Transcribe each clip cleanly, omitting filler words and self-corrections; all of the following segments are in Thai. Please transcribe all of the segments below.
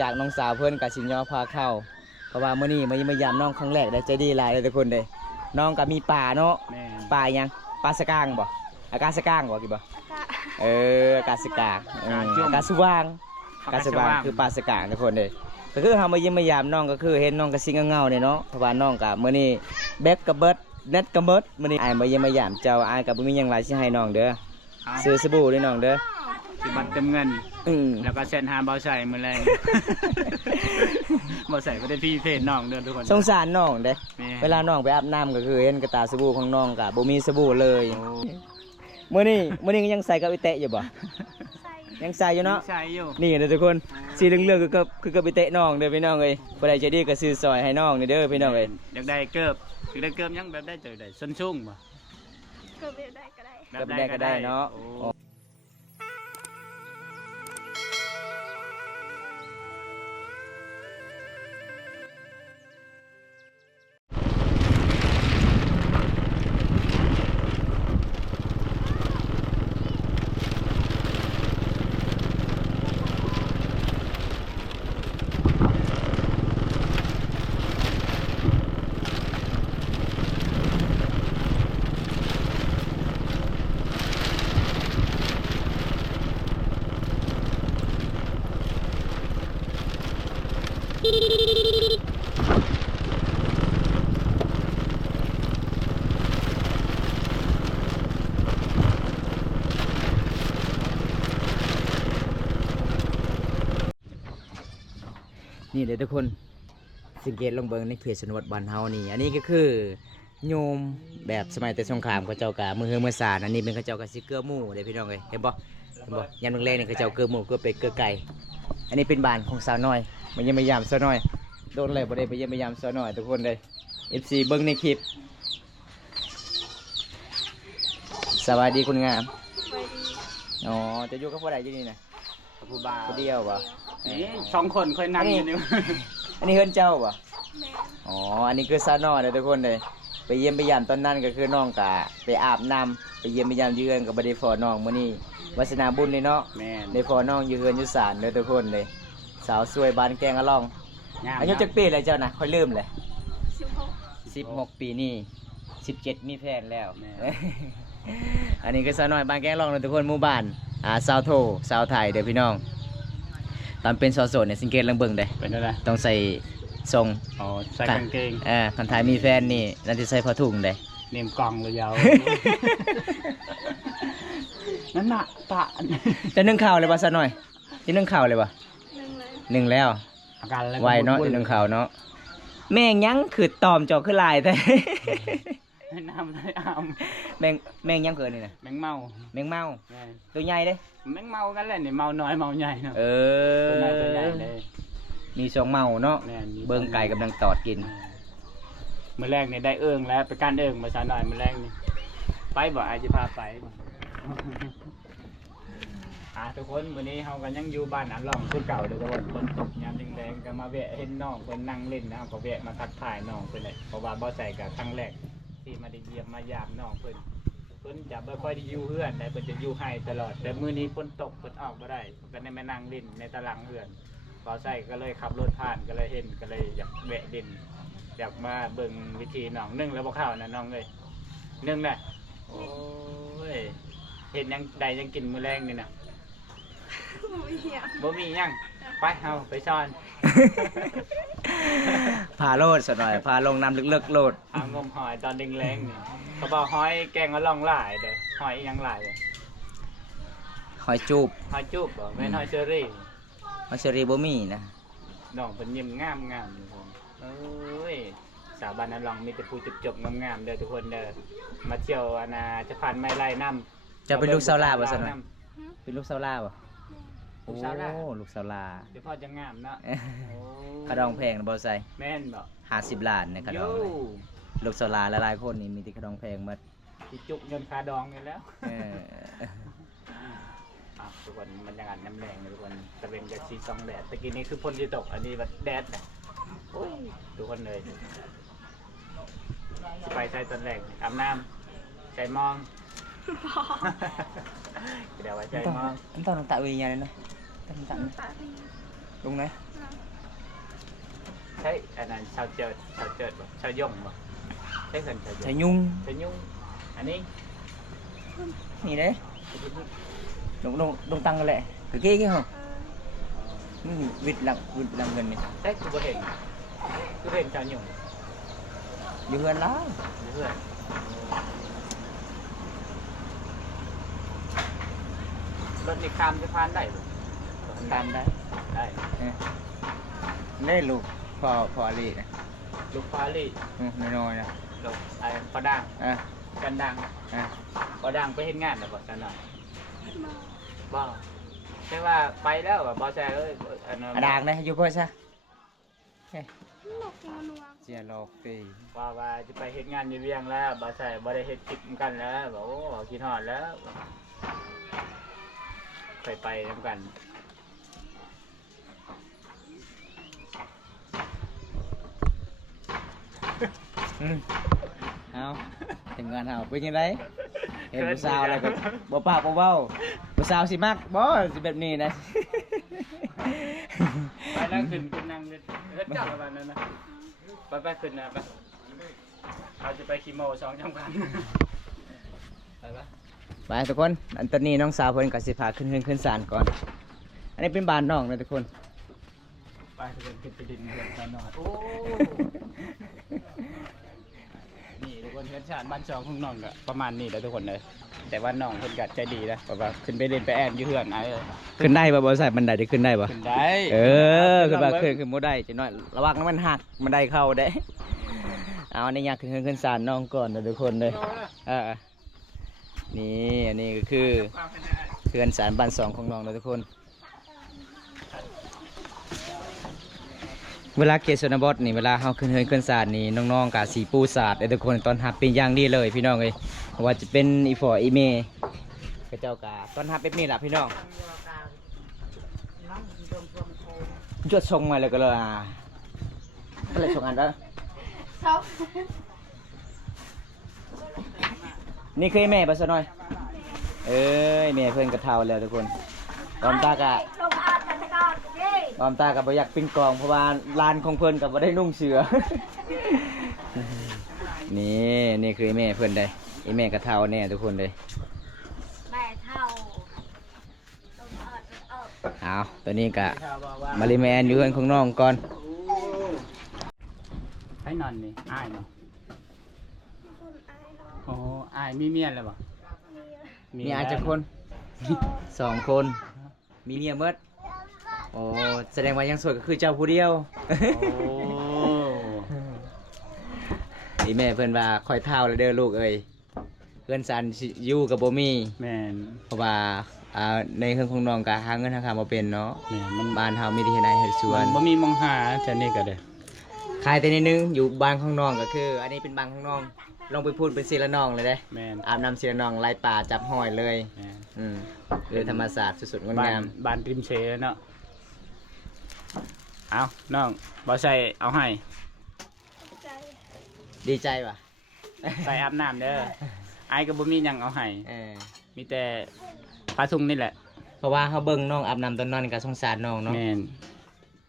จากน้องสาวเพื่อนกับสิญญอพาเข้าเพราะว่ามื้อนี้มายามน้องครั้งแรกได้ใจดีหลายเลยทุกคนเลยน้องก็มีป่าเนาะป่ายังป่าสกางบ่อากาศสกางบ่กี่บ่อากาศสกางอากาศสว่างอากาศสว่างคือป่าสกางทุกคนเลยก็คือเฮามายามน้องก็คือเห็นน้องก็สิงเงาเนี่ยเนาะเพราะว่าน้องก็มื้อนี้แบกกับเบิดเน็ตกับเบิดมื้อนี้อ้ายมายามเจ้าอ้ายก็บ่มีหยังหลายสิให้น้องเด้อซื้อสบู่ด้วยน้องเด้อสิบัตรเติมเงินแล้วก็เซ็นหาเบาใส่มือแรงเบาใส่ก็ได้พี่เพจน้องเดินทุกคนสงสารน้องเด้เวลาน้องไปอาบน้ำก็คือเห็นกระตาสบู่ของน้องก็บ่มีสบู่เลยมื้อนี้ก็ยังใส่กับไอเตะอยู่บ่ยังใส่อยู่เนาะใส่อยู่นี่เด้อทุกคนสีเหลืองๆคือกับไอเตะน้องเด้อพี่น้องเอ้ยบ่ได้ใจดีก็ซื้อซอยให้น้องนี่เด้อพี่น้องเอ้ยอยากได้เกิบยังแบบได้เจอได้ส้นชุ่งบ่เกิบได้ก็ได้แบบได้ก็ได้เนาะนี่เดี๋ยวทุกคนสังเกตลงเบิ่งในเขตชนบทบ้านเฮานี่อันนี้ก็คือโยมแบบสมัยแต่สงครามเขาเจ้ากะมือเฮือมือสานอันนี้เป็นเขาเจ้ากะสิเกลือหมูเด้พี่น้องเอ้ยเห็นบ่ยามแรงๆนี่เขาเจ้าเกลือหมูเกลือเป็ดเกลือไก่อันนี้เป็นบ้านของสาวน้อยมาเยี่ยมยามสาวน้อยโดนเลยบ่ได้ไปเยี่ยมยามสาวน้อยทุกคนเลย FC เบิ่งในคลิปสวัสดีคุณงามอ๋อจะอยู่กับผู้ใดอยู่นี่นะผู้บ่าวผู้เดียวบ่นี่2 คนค่อยนั่งอยู่นี่อันนี้เฮือนเจ้าบ่อ๋ออันนี้คือสาวน้อยเด้อทุกคนเลยไปเยี่ยมยามตอนนั้นก็คือน้องกะไปอาบน้ำไปเยี่ยมยามยืนกับบ่ได้พอน้องมื้อนี้วาสนาบุญเลยเนาะได้พอน้องอยู่เฮือนอยู่ศาลเด้อทุกคนเลยสาวสวยบ้านแกงอะล่องอายุจักปีแล้วเจ้านะค่อยลืมเลย16ปีนี่17มีแฟนแล้วอันนี้คือสาวน้อยบ้านแกงอะล่องเด้อทุกคนหมู่บ้านสาวโทสาวไทยเด้อพี่น้องตอนเป็นสาวโสดเนี่ยสังเกตลังเบิ่งได้เป็นอะไรต้องใส่ทรงอ๋อใส่กางเกงคนไทยมีแฟนนี่นั่นที่ใส่ผ้าถุงได้เนมกล่องเลยยาวนั่นน่ะตะจะนึ่งข้าวเลยป่ะซะหน่อยจะนึ่งข้าวเลยป่ะนึ่งแล้วอาการอะไรไวเนาะจะนึ่งข้าวเนาะแม่งยังคือตอมจอคือลายแต่น้ำได้อ้ามแม่งยังเกินนี่นะแมงเมาตัวใหญ่เด้แมงเมากันแหละนี่เมาน้อยเมาใหญ่เนาะตัวใหญ่เลยมี2เมาเนาะเบิ่งไก่กำลังตอดกินมื้อแรกนี่ได้เอิงแล้วไปการเอิงมาซะหน่อยมื้อแรกนี่ไปบ่อาจจะพาไปทุกคนวันนี้เราก็ยังอยู่บ้านอันล่องคือเก่าเด้อทุกคนฝนตกยามแรงๆก็มาแวะเห็นน้องเพิ่นนั่งเล่นนะก็แวะมาทักทายน้องเพิ่นเลยเพราะว่าบ่ใส่ก็ครั้งแรกที่มาได้เยี่ยมมายามน้องเพิ่นจะบ่ค่อยได้อยู่เฮือนแต่เพิ่นจะอยู่ให้ตลอดแต่มื้อนี้ฝนตกเพิ่นออกบ่ได้ก็ได้มานั่งเล่นในตารางเฮือนบ่ใส่ก็เลยขับรถผ่านก็เลยเห็นก็เลยอยากแวะเล่นอยากมาเบิ่งวิธีน้องนึ่งแล้วบ่เข้านะน้องเอ้ยนึ่งแหละโอ้ยเห็นยังใดยังกินมื้อแรงนี่นะบ่มียังไปเอาไปซ่อนพาโลดสักหน่อยพาลงน้ำลึกๆโลดงมหอยตอนแรงนี่เขาบอกหอยแกงก็ล่องหลายเด้อหอยยังหลายหอยจูบบ่แม่นหอยเชอรี่บ่มีนะน้องเพิ่นยิ้มงามๆทุกคนเอ้ยสาวบ้านนั้นลองมีแต่ผู้จบงามๆเด้อทุกคนเด้อมาเที่ยวจะผ่านไม้ไร่น้ำจะเป็นลูกสาวลาบ่ซั่นน่ะเป็นลูกสาวลาบ่โอ้ลูกสาวลาเดี๋ยวพ่อจะงามเนาะขะดองแพงนะบ่ใส่แม่นบ่50 ล้านนะขะดองลูกสาวลาหลายๆคนนี่มีแต่ขะดองแพงหมดสิจุกเงินคาดองนี่แล้วทุกคนบรรยากาศน้ำแรงทุกคนตะเวนจะสีซองแดดตะกี้นี้คือพ่นที่ตกอันนี้แบบแดดนะทุกคนเลยไปใช้ตอนแรกอาบน้ำใส่มองเดี๋ยวไว้ใจมองต้องตะวีอย่างนี้นะต้องตะลงไหน ใช่อันนั้นชาวเจิดบ่ชาวยงบ่ใช่เพิ่นชาว ใช้ ยง ยุง ชาวยุ่งอันนี้ นี่เด้ลงตังกันแหละคือเก๊ๆเหรอนี่วิดหลังเงินนี่ ใช่กูบ่เห็นกูเห็นชาวยุ่ง อยู่เงินแล้ว เพื่อนรถนี่ข้ามจะผ่านได้บ่ ตามได้ ได้ ได้ลูกพอลีนะ ลูกฟ้าลี่ น้อยๆนะ ลูกไอ้พอดัง อ่ะ กันดัง อ่ะ พอดังไปเฮ็ดงานแล้วบ่จันน่ะ มา บ่ใช่ว่าไปแล้วบ่แซ่เอ้ยอันนั้น อะดางได้อยู่เพื่อซะ หลอกงานวาง เจียหลอกตี ว่าจะไปเฮ็ดงานอยู่เวียงแล้วบ่แซ่บ่ได้เฮ็ดคลิปนำกันแล้วบอกโอ้คิดฮอดแล้วไปนำกัน เอาถึงงานเอาเป็นยังไงเห็นผู้สาวอะไรก็บ่ปากบ่เว้าผู้สาวสิมักบ่สิแบบนี้นะ ไปแล้วขึ้นนั่งเฮ็ดจักประมาณนั้นนะไปขึ้นนะไปเราจะไปคีโม2จำกันไปปะ ไปทุกคนอันตอนนี้น้องสาวเพิ่นก็สิพาขึ้นศาลก่อน อันนี้เป็นบ้านน้องนะทุกคน ไปขึ้นไปดินเรือนกันหน่อยโอ้นี่ทุกคนเพื่อนชาติบ้านจองของน้องก็ประมาณนี้แหล้วทุกคนเลยแต่ว่าน้องเพิ่นกัดใจดีนะเพราะว่าขึ้นไปเล่นไปแอนอยู่เฮือนไอ้เลย ขึ้นได้บ่ใส่บันไดได้ขึ้นได้บ่ ขึ้นได้ คือว่าขึ้นบ่ได้จะน้อยระวังมันหักบันไดเข้าได้เอาในอยากขึ้นศาลน้องก่อนนะทุกคนเลยนี่อันนี้ก็คือเพื่อนศาลบ้านสองของน้องนะทุกคน เวลาเกศนบทนี่เวลาเฮาขึ้นศาลนี่น้องๆกับสีปูศาสตร์ทุกคนตอนรับเป็นอย่างดีเลยพี่น้องเอ้ยว่าจะเป็นอีฟออีเมกระเจ้ากาตอนรับแบบนี้ล่ะพี่น้องจดส่งมาเลยก็เลยก็เลยส่งอันแล้ว ซอก นี่เคยแม่ปะซะหน่อยเอ้ยแม่เพิ่นกระเทาแล้วทุกคนออมตากะ ลงอาตะกอนเย้ ออมตากับบ่อยากปิ้งกองเพราะว่าลานของเพิ่นกับบ่ได้นุ่งเสือ นี่คือไอ้แม่เพิ่นได้ไอ้แม่กระเทาแน่ทุกคนเลย แม่เท่าลงอา เอาตัวนี้กะมาริแมนอยู่เพื่อนของน้องก่อน ให้นอนนี่อ้ายเนาะ คนอายเรา โอ้อ้ายมีเมียแล้วบ่ มีอาจจะคน สอง 2 คน มีเมียเมดโอ้แสดงว่ายังโสดก็คือเจ้าผู้เดียว โอ้ ไอ้แม่เพิ่นว่าคอยเท่าแล้วเด้อลูกเอ้ยเพื่อนสันสิอยู่กับบ่มี แม่น เพราะว่าในเครื่องของน้องก็หาเงินหาคำบ่เป็นเนาะ แม่นมัน บ้านเฮามีที่ไหนเฮ็ดสวน บ่มีมองหาจะนี่ก็ได้ ขายแต่นิดนึงอยู่บ้านของน้องก็คือ อันนี้เป็นบ้านของน้องลองไปพูดเป็นศิลน้องเลยเด้ แม่น อาบน้ำศิลน้องไล่ป่าจับหอยเลย แม่น คือธรรมศาสตร์สุดๆงด บ้าน งาม บ้านริมเชเนาะเอาน้องบ่ใส่เอาให้ ใจ ดีใจว่ะ ใส่อาบน้ำเด้อไอ้ายก็บ่มีหยังเอาให้ เออ มีแต่ปลาทุ่งนี่แหละ เพราะว่าเขาเบิ่งน้องอาบน้ำตอนนั้นก็สงสารน้องเนาะ แม่น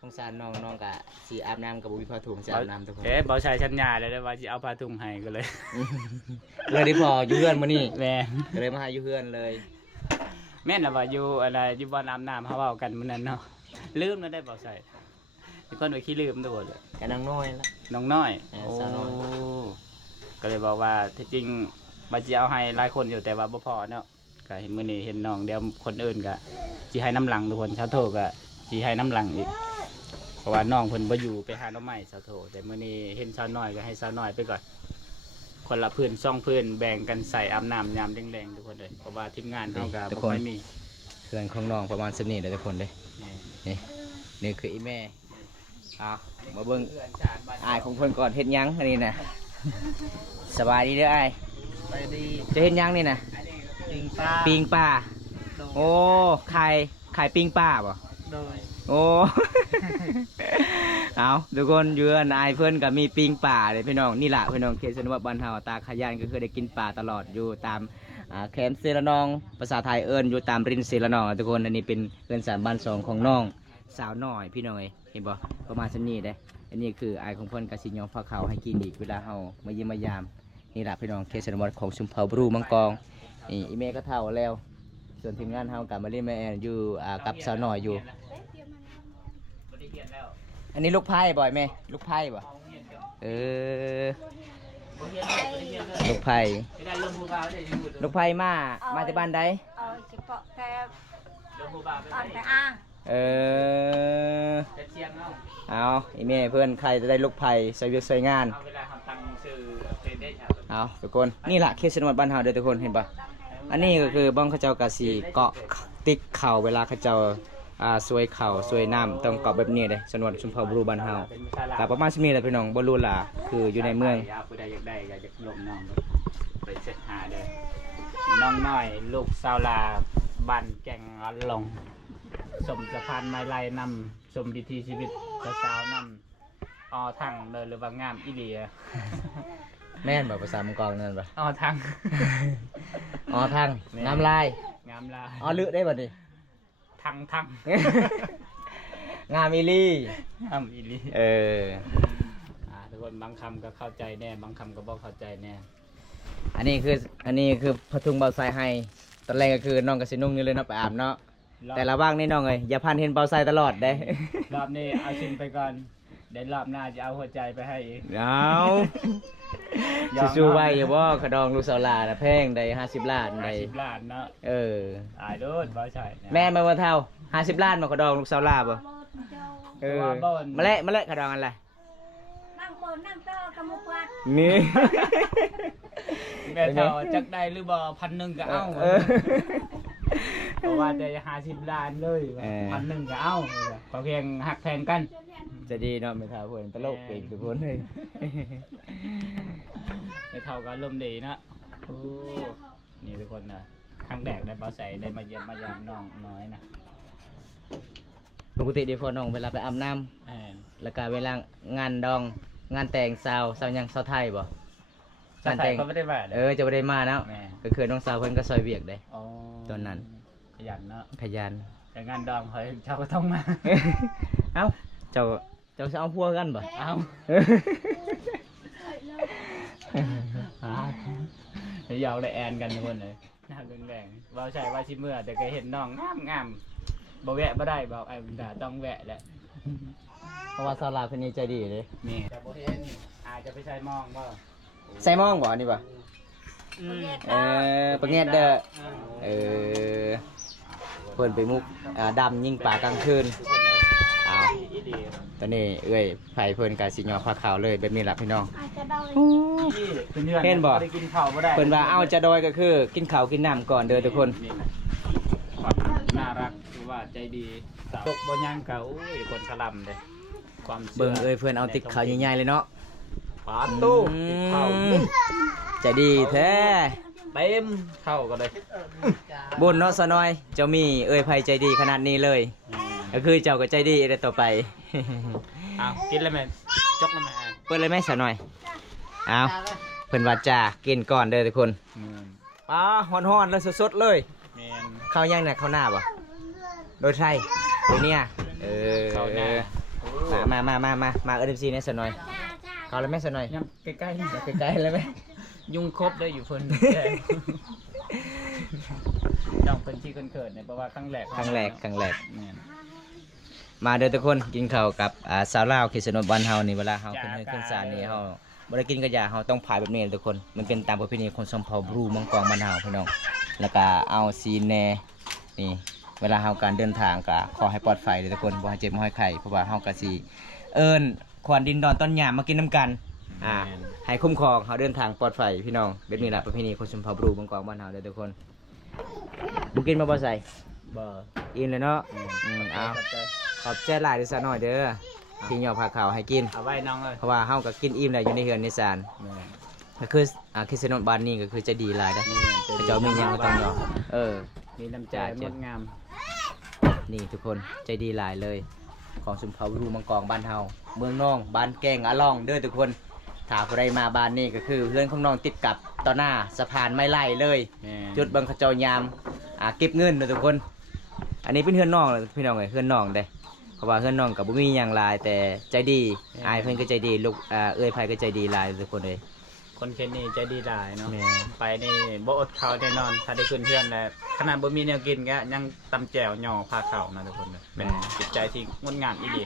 สงสารน้องก็สิอาบน้ำกับบุวิพอถุงสิอาบน้ำทุกคน บ่ใส่ชัญญาเลยเด้อว่าสิเอาปลาทุ่งให้ก็เลย เลยได้พออยู่เพื่อนมื้อนี้ แม่น ก็เลยมาหาอยู่เพื่อนเลย แม่นล่ะว่าอยู่อะไรอยู่บ่อนอาบน้ำเฮาเว้ากันมื้อนั้นเนาะลืมแล้วได้บ่ใส่มีคนว่าขี้ลืมโดด แค่น้องน้อยละ น้องน้อย สาวน้อย ก็เลยบอกว่าที่จริงบัจะเอาให้หลายคนอยู่แต่ว่าบ่พอเนาะก็เห็นมื้อนี้เห็นน้องเดี๋ยวคนอื่นก็สิให้น้ำหลังทุกคนชาวโทก็สิให้น้ำหลังอีกเพราะว่าน้องเพิ่นบ่อยู่ไปหาหน่อไม้ชาวโทแต่มื้อนี้เห็นชาวน้อยก็ให้ชาวน้อยไปก่อนคนละพื้นซ่องพื้นแบ่งกันใส่อาบน้ำยามแดงๆทุกคนเลยเพราะว่าทีมงานเฮาก็บ่ค่อยมี เพื่อนของน้องประมาณสนิทเลยทุกคนเลย นี่ นี่คืออีแม่เอามาเบิ่ง เพื่อนชาติบ้าน อ้ายของเพิ่นก่อนเฮ็ดหยังอันนี้น่ะสบายดีเด้ออ้าย ไปดี จะเฮ็ดหยังนี่น่ะ ปิงปลา ปิงป่าโอ้ขายปิงป่าบ่ โดย โอ้ เอาทุกคนอยู่กันอายเพื่อนก็มีปิงป่าเลยพี่น้องนี่แหละพี่น้องเขตชนบทบ้านเฮาตาขยันก็คือได้กินป่าตลอดอยู่ตามแคมป์เซระนองภาษาไทยเอิ้นอยู่ตามรินเซระนองทุกคนอันนี้เป็นเพื่อนสามบ้านสองของน้องสาวน้อยพี่น้องเอ้ยเห็นบ่ประมาณชนนี้เด้ใน อันนี้คืออายของเพิ่นกสิยอมพาเขาให้กินอีกเวลาเฮามาเยี่ยมมายามนี่แหละพี่น้องเคสนวัตของชุมเผาบรูมังกองนี่อีเมก็เท่าแล้วส่วนทีมงานเฮากับมาเล่นแม่แอนอยู่กับสาวน้อยอยู่อันนี้ลูกไพ่บ่อยไหมลูกไพ่บ่เออลูกไพ่ลูกไพ่มาจากบ้านใด chỉ có cái ăn phải ăn เออเอาอีเมเพื่อนใครจะได้ลูกไผ่ใส่เวียกใส่งานเอาทุกคนนี่แหละเคสนวัตบ้านเฮาเด้อทุกคนเห็นปะอันนี้ก็คือบ้องเขาเจ้ากะสีเกาะติ๊กเข่าเวลาเขาเจ้าสวยเข่าสวยน้ำต้องเกาะแบบนี้เลยสนวัตชุมพรบรูบ้านเฮาแต่ประมาณนี้แหละพี่น้องบรูล่ะคืออยู่ในเมือง ผู้ใดอยากได้ก็จะลงน้องไปเช็ดหาเด้อน้องน้อยลูกสาวลาบ้านแก่งอันลงสมสะพานไม้ไล่นำสมดิทีชีวิตสาวนำอทั้งเลยหรือว่างามอีเดีย แม่นแบบภาษามังกรนั่นปะ อทั้ง อ๋อทางน้ำลาย งามลาย อ๋อลือได้บ่ดิ ทั้ง งามอีลี่ งามอีหลี เออ ทุกคนบางคำก็เข้าใจแน่บางคำก็บ่เข้าใจแน่ อันนี้คือพะทุงเบาไซให้ตอนแรกก็คือน้องกับสินุ่งนี่เลยเนาะไปอาบเนาะแต่ละว่างนี่น้องเอ้ยอย่าพันเห็นเบาไซตลอดได้ รอบนี้เอาชิ้นไปก่อนเดี๋ยวรอบหน้าจะเอาหัวใจไปให้อีก เอาสู้ๆไว้อย่าบ่ขดองลูกสาวหลาน่ะแพงได้50 ล้านได้ 50 ล้านเนาะ เออ ตายโดดบ่ใช่นะ แม่มาบ่เท่า50 ล้านมาขดองลูกสาวหลาบ่ một châu เออมาเละขดองอะไร năng bồn năng tơ cầm một quạt นี่ แม่เท่าจักได้หรือบ่1,100ก็เอา เออ เพราะว่าจะ50 ล้านเลย1,100ก็เอาเพราะเพียงหักแพงกัน จะดีเนาะไม่เท่าเพิ่นตลกเก่งทุกคนเลย ไม่เท่ากับลมณ์ดีนะโอ้นี่ทุกคนนะครั้งแรกได้บ่ใส่ได้มาเยี่ยมมายามน้องน้อยนะ ปกติเดี๋ยวพอน้องเวลาไปอาบน้ำแล้วก็เวลางานดองงานแต่งสาวหยังสาวไทยบ่ งานแต่งก็ไม่ได้มา จะบ่ได้มาเนาะก็คือน้องสาวเพิ่นก็ซอยเวียกได้ อ๋อ ตอนนั้น ขยันเนาะ ขยัน แต่งานดองเฮ้ยเจ้าก็ต้องมา เอ้าเจ้าจะเอาพัวกันบ่ เอาเดี๋ยวยาวได้แอนกันทุกคนเลยหน้าแรงๆว่าใช่ว่าชิเมื่อแต่ก็เห็นน้องงามบ่แวะบ่ได้บอกไอ้ด่าต้องแวะแหละ เพราะว่าสาวลาวเพิ่นนี่ใจดีเด้ นี่แต่บ่เห็นอาจจะไปใช้มองบ่ ใส่มองบ่อันนี้บ่ประเงียดเด้อเออเพิ่นไปมุกดำยิงป่ากลางคืนอ้าวตอนนี้เอ้ยไผเพิ่นก็สิยอผ้าขาวเลยแบบนี้ล่ะพี่น้อง ai cho đâu เห็นบ่ ได้กินข้าวบ่ได้ เพิ่นว่าเอาจะโดยก็คือกินข้าวกินน้ำก่อนเด้อทุกคน ความน่ารักหรือว่าใจดีสาวตกบ่ยังก็โอ้ยคนกะลำเด้ความชื่ เบิ่งเอ้ยเพิ่นเอาติ๊กขาวใหญ่ๆเลยเนาะ ปาตู้ติดเข้า ใจดีแท้ เต็มเข้าก็เลย บุญเนาะซะหน่อยเจ้ามีเอ้ยไผใจดีขนาดนี้เลย ก็คือเจ้าก็ใจดีได้ต่อไป เอากินแล้วแม่จกแล้วแม่ เปิดเลยไหมสาวหน่อยเอาเพิ่นว่าจ้ากินก่อนเด้อทุกคนป้าฮ้อนๆเลยสดๆเลย แม่น ข้าวยังเนี่ยข้าวหน้าบ่โดยไทยโดยเนี่ยเข้าหน้า มาFC เนี่ยสาวหน่อยเข้าแล้วไหมสาวหน่อย ยังใกล้ๆนี่ ใกล้ๆเลยไหม ยุงครบได้อยู่เพิ่นน้องเพิ่นที่เกิดเนี่ยเพราะว่าครั้งแรก ครั้งแรก แม่น มาเด้อทุกคนกินข้าวกับสาวลาวเขตสนบบ้านเฮานี่เวลาเฮาขึ้นเฮือนขึ้นศาลนี่เฮาบ่ได้กินกระยาเฮาต้องผายแบบนี้ทุกคนมันเป็นตามประเพณีคนชมเผ่าบรูมังกรบ้านเฮาพี่น้องแล้วก็เอาซีนแหน่นี่เวลาเฮาการเดินทางก็ขอให้ปลอดภัยเด้อทุกคนบ่ให้เจ็บบ่ให้ไข้เพราะว่าเฮาก็สิเอิ้นขวัญดินดอนต้นหญ้ามากินน้ำกันให้คุ้มครองเฮาเดินทางปลอดภัยพี่น้องแบบนี้ล่ะประเพณีคนชมเผ่าบรูมังกรบ้านเฮาเด้อทุกคนบ่กินบ่ใส่ บ่ อิ่มเลยเนาะเอา ขอบใจหลายดิซะหน่อยเด้อที่ยอผักขาวให้กิน เอาไว้น้องเลย เพราะว่าเฮาก็กินอิ่มแล้วอยู่ในเฮือนในศาลก็คือคริสเตียนบ้านนี้ก็คือจะดีหลายเด้อเจ้ามีหยังก็ต้องยอมมีน้ำใจงดงาม นี่ทุกคนใจดีหลายเลย ของชุมเผารูมังกรบ้านเฮาเมืองน้องบ้านแกงอะล่องเด้อทุกคนถ้าผู้ใดมาบ้านนี้ก็คือเฮือนของน้องติดกับต่อหน้าสะพานไม้ไล่เลย จุดเบิ่งเขาเจ้ายามเก็บเงินเด้อทุกคน อันนี้เป็นเฮือนน้องเลยพี่น้องเอ้ยเฮือนน้องเด้ข ราะว่าเพื่อนน้องกับบุมีอย่างหลายแต่ใจดีอายเพื่อนก็ใจดีลูกเอ้ยไผก็ใจดีหลายทุกคนเลย คนเคนนี่ใจดีหลายเนาะ แม่ ไปนี่บ่อดข้าวแน่นอนถ้าได้ขึ้นเพื่อนแล้วขนาดบ่มีแนวกินก็ยังตำแจ่วหย่อพาข้าวนะทุกคนเลยเป็นจิตใจที่งดงามอีหลี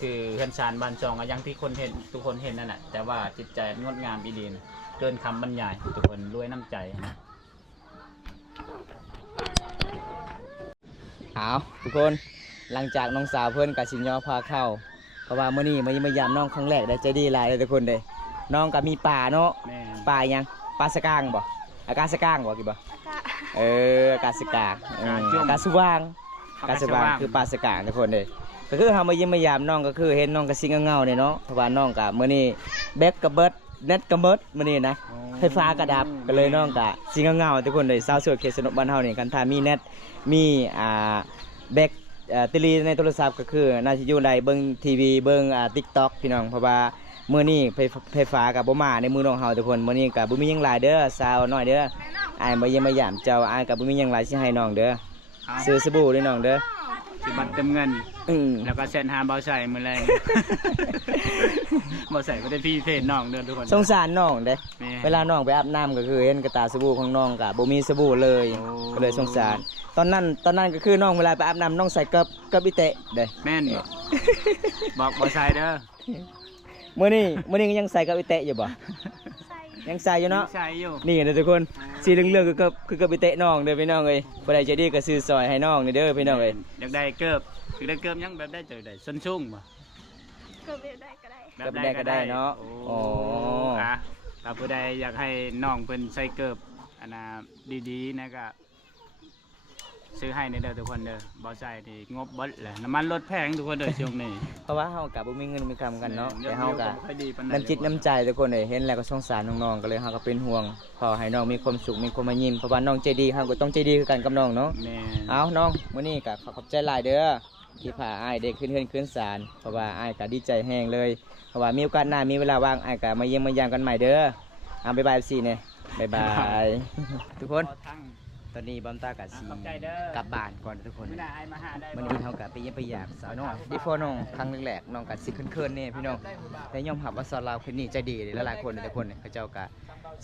คือเพื่อนชานบ้านซองก็อยังที่คนเห็นทุกคนเห็นนั่นแหละแต่ว่าจิตใจงดงามอีหลีนะเกินคำบรรยายทุกคนรวยน้ำใจนะ เอาทุกคนหลังจากน้องสาวเพื่อนกับสิญญอพาเข้าเพราะว่ามื้อนี้มายามน้องครั้งแรกได้ใจดีหลายเลยทุกคนเลยน้องก็มีป่าเนาะ แม่ ป่ายังป่าสะกางบ่อากาศสะกางบ่กี่บ่ อากาศ อากาศสะกางอากาศสว่างอากาศสว่างคือป่าสะกางทุกคนเลยก็คือเฮามาเยี่ยมน้องก็คือเห็นน้องก็สิงเงาๆเนี่ยเนาะเพราะว่าน้องก็มื้อนี้แบตก็เบิดเน็ตก็เบิดมื้อนี้นะไฟฟ้าก็ดับก็เลยน้องก็สิงเงาๆทุกคนเลยชาวสวนเขตสนุกบ้านเฮานี่กันถ้ามีเน็ตมีแบตทีวีในโทรศัพท์ก็คือน่าจะอยู่ในเบิ่งทีวีเบิ่งTikTok พี่น้องเพราะว่ามื้อนี้ไฟฟ้ากับบ่มาในมือน้องเฮาทุกคนมื้อนี้ก็บ่มีหยังหลายเด้อสาวน้อยเด้ออ้ายมาเยี่ยมมายามเจ้าอ้ายก็บ่มีหยังหลายสิให้น้องเด้อซื้อสบู่ด้วยน้องเด้อ สิบัตรเต็มเงิน แล้วก็เซ็นหาเบาใส่มือแรง เบาใส่ก็ได้พี่เพจน้องเด้อทุกคน สงสารน้องเด้ แม่ เวลาน้องไปอาบน้ำก็คือเห็นกระตาสบู่ของน้องก็บ่มีสบู่เลย โอ้ ก็เลยสงสารตอนนั้นก็คือน้องเวลาไปอาบน้ำน้องใส่กับอีเตะเด้ แม่นบ่บอกเบาใส่เด้อ มื้อนี้ก็ยังใส่กับอีเตะอยู่บ่ ใส่ ยังใส่อยู่เนาะ ใส่อยู่ นี่เด้อทุกคนสีเหลืองๆคือกับอีเตะน้องเด้อพี่น้องเอ้ยบ่ได้ใจดีก็ซื้อซอยให้น้องนี่เด้อพี่น้องเอ้ย อยากได้เกิบคือได้เกิบยังแบบได้จังได๋ส้นชุ่งบ่ เกิดได้ก็ได้ แบบใดก็ได้เนาะ โอ้อ่ะถ้าผู้ใดอยากให้น้องเพิ่นใส่เกิบอันน่ะดีๆนะก็ซื้อให้ในเด้อทุกคนเด้อบ่ใส่นี่งบเบิดแหละน้ำมันลดแพงทุกคนเด้อช่วงนี้ เพราะว่าเฮาก็บ่มีเงินมีคำกันเนาะแต่เฮาก็ ค่อยดีปานใด น้ำจิตน้ำใจทุกคนเลยเห็นแล้วก็สงสารน้องๆก็เลยเฮาก็เป็นห่วงขอให้น้องมีความสุขมีความยิ้มเพราะว่าน้องใจดีเฮาก็ต้องใจดีคือกันกับน้องเนาะ แม่ เอาน้องมื้อนี้ก็ขอบใจหลายเด้อที่พาอ้ายได้ขึ้นเฮือนขึ้นศาลเพราะว่าอ้ายก็ดีใจแฮงเลยเพราะว่ามีโอกาสหน้ามีเวลาว่างอ้ายก็มาเยี่ยมมายามกันใหม่เด้อเอาบ๊ายบายสิเนี่ยบ๊ายบาย ทุกคน ขอทั้ง ตอนนี้บอมตากับซี ขอบใจเด้อก ลับบ้านก่อนทุกคน ไม่ได้ไอ้มาหาได้ มันนี้เฮากับไปเยี่ยมไปอยากสาวน้องดิฟอน้องครั้งแรกๆน้องกับสิเขินๆนี่พี่น้องแต่ยอมรับว่าสาวลาวคนนี้ใจดีเลยหลายๆคนทุกคนเขาเจ้าก็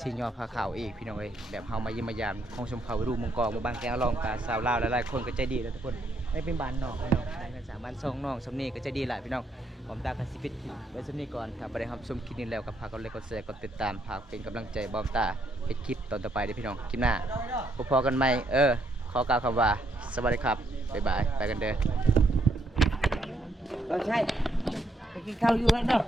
สิยอพาข่าวอีกพี่น้องเอ้ยแบบเฮามาเยี่ยมมายามของชมเขารูมุงกองหมู่บ้านแกงลองกับสาวลาวหลายๆคนก็ใจดีแล้วทุกคนไม่เป็นบ้านน้องพี่น้องในสามบ้านซองน้องสำนีก็ใจดีหลายพี่น้องบอมตากับสิปิดคลิปไว้สำนีก่อนถ้าบ่ได้รับชมคลิปนี้แล้วก็ฝากกดไลค์กดแชร์กดติดตามฝากเป็นกำลังใจบอมตาเป็นคลิปตอนต่อไปเด้อพี่น้องคลิปหน้าพบกันใหม่ขอกล่าวคำว่าสวัสดีครับ บ๊ายบาย ไปกันเด้อใช่ ไปกินข้าวอยู่กันเนาะ